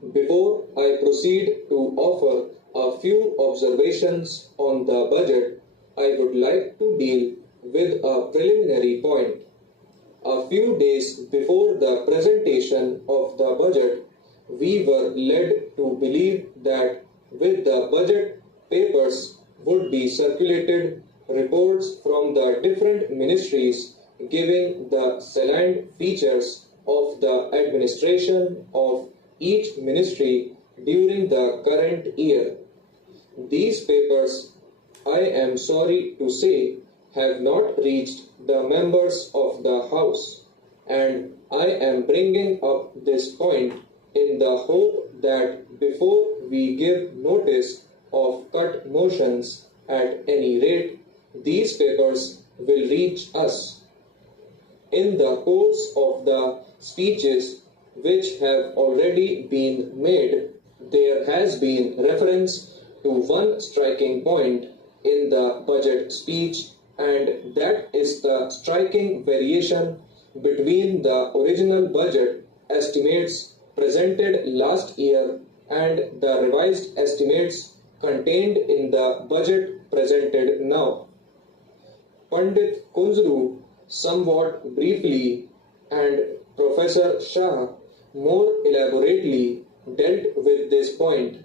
Before I proceed to offer a few observations on the budget, I would like to deal with a preliminary point. A few days before the presentation of the budget, we were led to believe that with the budget papers would be circulated reports from the different ministries giving the salient features of the administration of each ministry during the current year. These papers, I am sorry to say, have not reached the members of the House, and I am bringing up this point in the hope that before we give notice of cut motions at any rate, these papers will reach us. In the course of the speeches which have already been made, there has been reference to one striking point in the budget speech, and that is the striking variation between the original budget estimates presented last year and the revised estimates contained in the budget presented now. Pandit Kunzru somewhat briefly and Professor Shah more elaborately dealt with this point.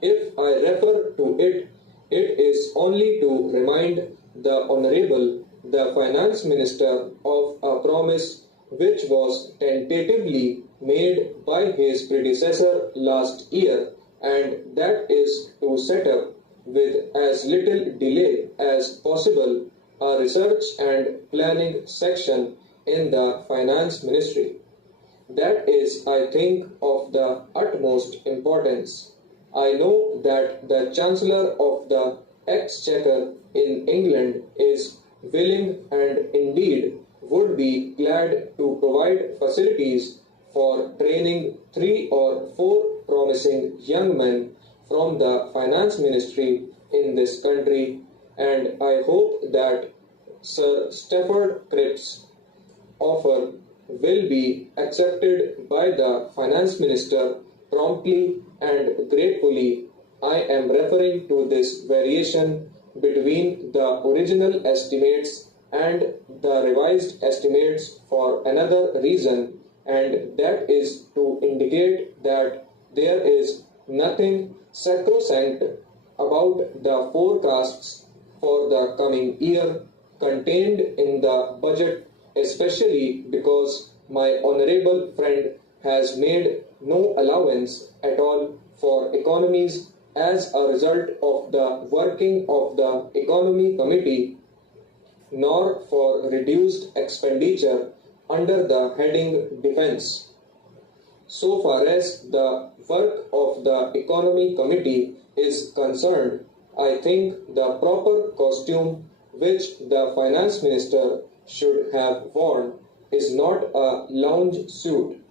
If I refer to it, it is only to remind the Honorable the Finance Minister of a promise which was tentatively made by his predecessor last year, and that is to set up with as little delay as possible a research and planning section in the Finance Ministry. That is, I think, of the utmost importance. I know that the Chancellor of the Exchequer in England is willing and indeed would be glad to provide facilities for training 3 or 4 promising young men from the Finance Ministry in this country, and I hope that Sir Stafford Cripps' offer will be accepted by the Finance Minister promptly and gratefully. I am referring to this variation between the original estimates and the revised estimates for another reason, and that is to indicate that there is nothing sacrosanct about the forecasts for the coming year contained in the budget, especially because my honorable friend has made no allowance at all for economies as a result of the working of the Economy Committee, nor for reduced expenditure under the heading Defence. So far as the work of the Economy Committee is concerned, I think the proper costume which the Finance Minister should have worn is not a lounge suit.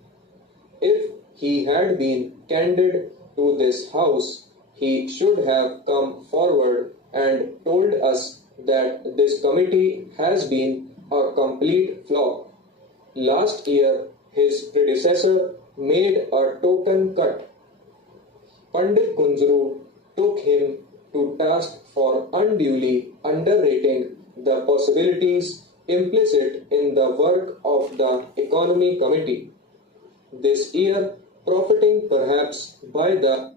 If he had been candid to this House, he should have come forward and told us that this committee has been a complete flop. Last year, his predecessor made a token cut. Pandit Kunzru took him to task for unduly underrating the possibilities implicit in the work of the Economy Committee. This year, profiting perhaps by the